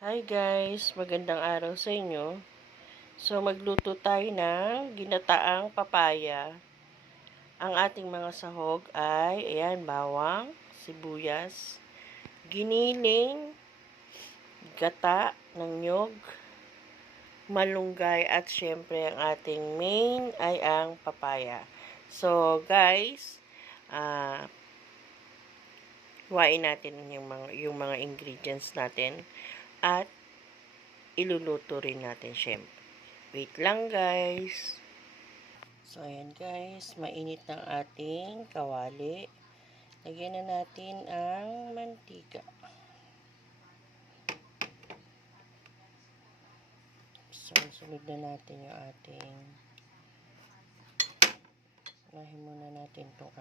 Hi guys, magandang araw sa inyo. So magluto tayo ng ginataang papaya. Ang ating mga sahog ay ayan, bawang, sibuyas, giniling, gata ng nyog, malunggay at syempre ang ating main ay ang papaya. So guys, huwain natin yung mga ingredients natin at iluluto rin natin syempre. Wait lang guys. So, ayan guys, mainit ng ating kawali. Lagyan na natin ang mantika. So, sunod na natin yung ating unahin muna natin itong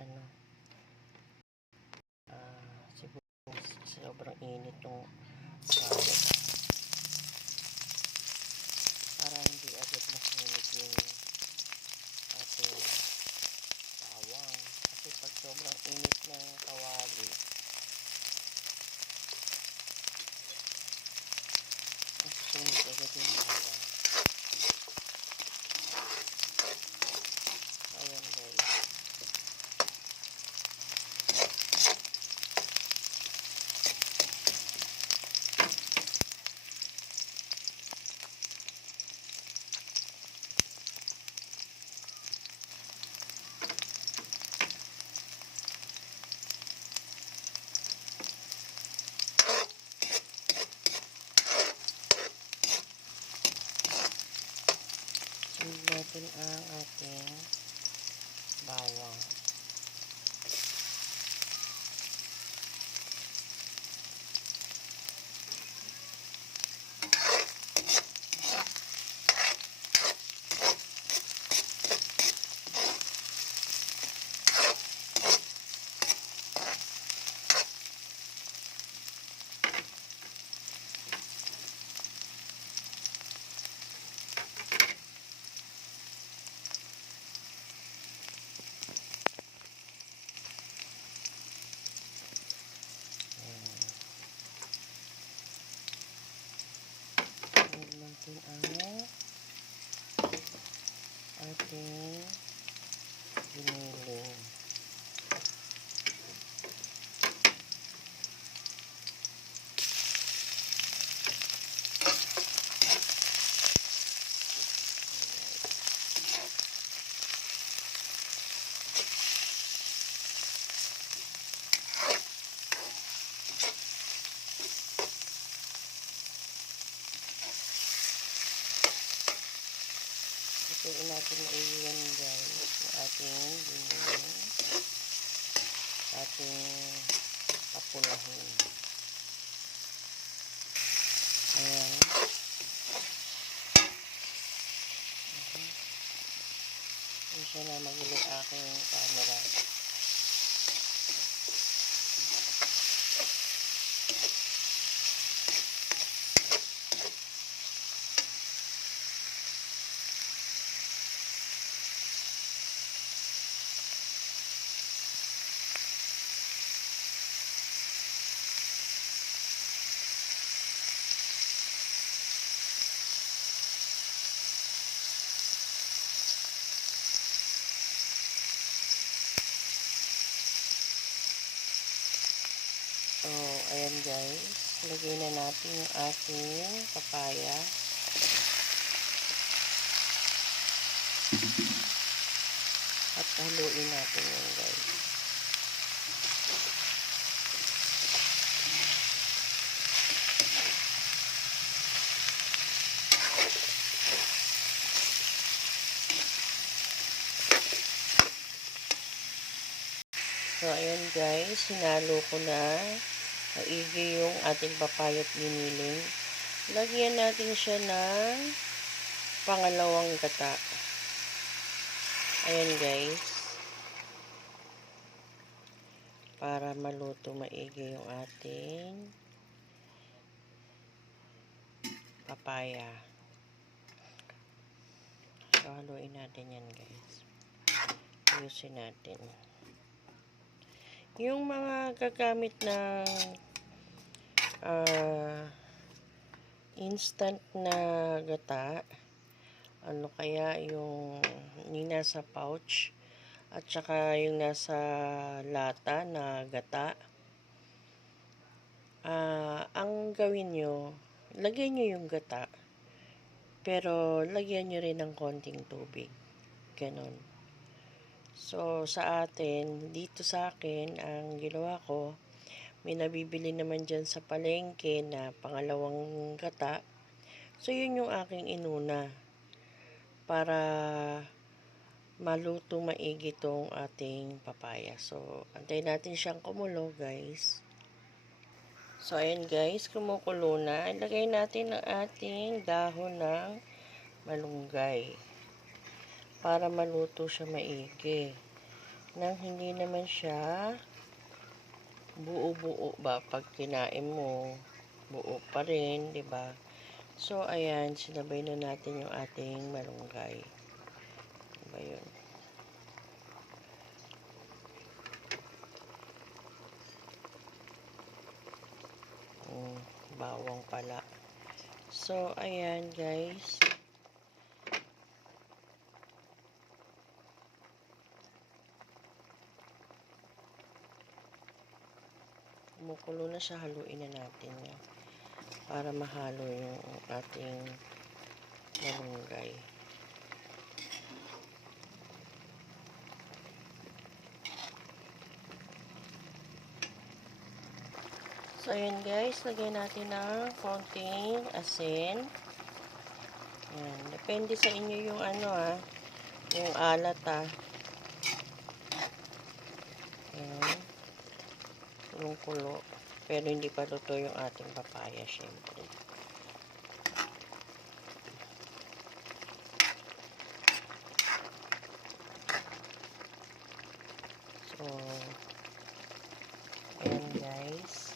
sibuyas. Sobrang init yung kawali. Para hindi agad masunog yung ating bawang. Kasi pag sobrang init ng kawali, masusunog agad yung bawang. Ayan guys. Sunod natin ang ating bawang. Sunod natin ang ating giniling. Ituin natin na iyan guys yung ating giniling, ating papulahin. Ayan. Hindi siya na magulo aking camera. So, ayan guys. Lagay na natin yung ating papaya. At haluin natin yun guys. So, ayan guys. Sinalo ko na maigi yung ating papaya at giniling. Lagyan natin siya ng pangalawang gata. Ayan guys. Para maluto maigi yung ating papaya. So, haluin natin yan guys. Ayusin natin. Yung mga gagamit ng instant na gata. Ano kaya yung nasa pouch at saka yung nasa lata na gata. Ang gawin nyo, lagyan nyo yung gata, pero lagyan nyo rin ng konting tubig. Ganon. So, sa atin, dito sa akin, ang ginawa ko, may nabibili naman dyan sa palengke na pangalawang gata. So, yun yung aking inuna para maluto maigi tong ating papaya. So, antayin natin siyang kumulo, guys. So, ayan guys, kumukulo na. Ilagay natin ang ating dahon ng malunggay para maluto siya maigi. Nang hindi naman siya buo-buo ba pag kinain mo, buo pa rin, 'di ba? So, ayan, sinabay na natin yung ating malunggay. Diba yun? Bawang pala. So, ayan guys. Kumukulo na siya, haluin na natin yan para mahalo yung ating malunggay. So, ayan guys, lagyan natin ng konting asin. Ayan, depende sa inyo yung yung alat Ayan, kulong-kulo. Pero hindi pa luto yung ating papaya, syempre. So, ayan guys.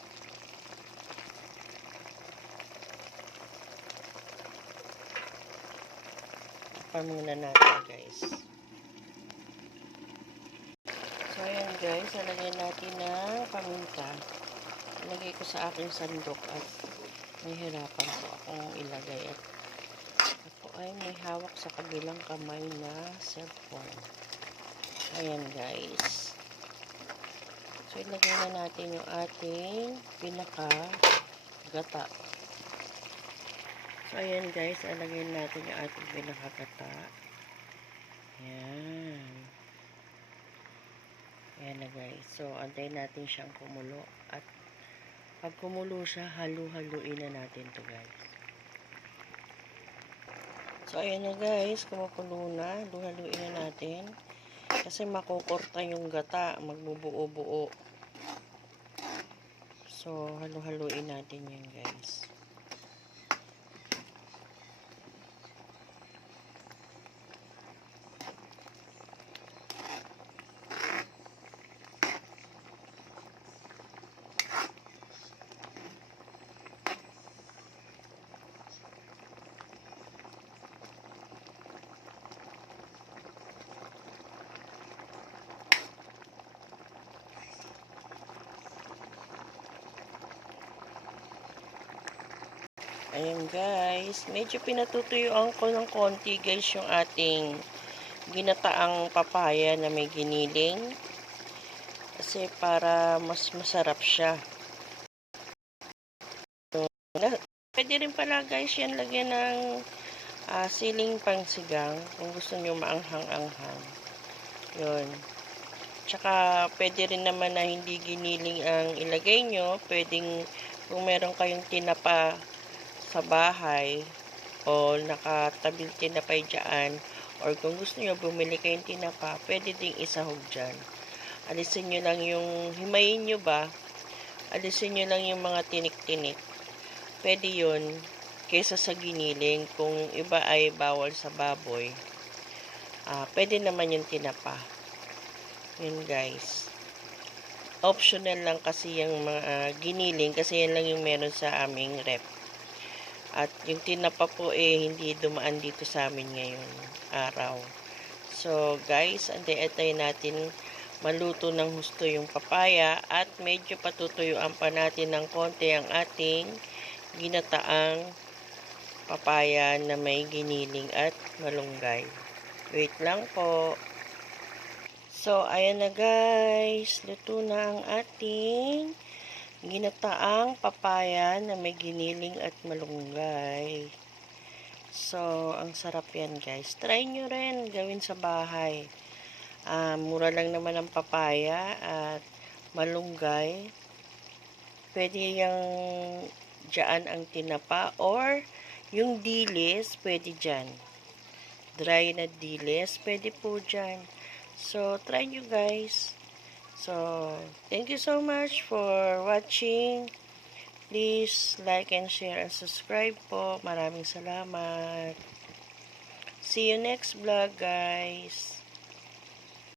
Tapan muna natin guys. So, ayan guys, nalagyan natin ng paminta. Ilagay ko sa aking sandok at nahihirapan po akong ilagay at ako ay may hawak sa kabilang kamay na cellphone. Ayan guys. So, ilagay na natin yung ating pinaka-gata. So, ayan guys, ilagay natin yung ating pinaka-gata. Ayan. Ayan na guys. So, antayin natin siyang kumulo at pag kumulo siya, halu-haluin na natin to guys. So, ayan na guys, kumukulo na. Halu-haluin na natin. Kasi makukurta yung gata, magbubuo-buo. So, halu-haluin natin yan guys. Ayan guys, medyo pinatutuyuan ko ng konti guys yung ating ginataang papaya na may giniling. Kasi para mas masarap siya. So, pwede rin pala guys yan lagyan ng siling pangsigang kung gusto nyo maanghang-anghang. Yun. Tsaka pwede rin naman na hindi giniling ang ilagay nyo. Pwedeng kung meron kayong tinapa sa bahay o nakatabil tinapay dyan or kung gusto nyo bumili kayong tinapa, pwede ding isahog dyan. Alisin nyo lang yung himayin nyo ba, alisin nyo lang yung mga tinik-tinik. Pwede yun kaysa sa giniling. Kung iba ay bawal sa baboy, pwede naman yung tinapa. Yun guys, optional lang kasi yung mga giniling kasi yan lang yung meron sa aming rep. At yung tinapa po hindi dumaan dito sa amin ngayong araw. So guys, antay-antay natin maluto ng husto yung papaya at medyo patutuyuan pa natin ng konti ang ating ginataang papaya na may giniling at malunggay. Wait lang po. So, ayan na guys. Luto na ang ating ginataang papaya na may giniling at malunggay. So, ang sarap yan guys. Try nyo rin gawin sa bahay. Mura lang naman ang papaya at malunggay. Pwede yung dyan ang tinapa or yung dilis, pwede dyan. Dry na dilis, pwede po dyan. So, try nyo guys. So, thank you so much for watching. Please like and share and subscribe po. Maraming salamat. See you next vlog guys.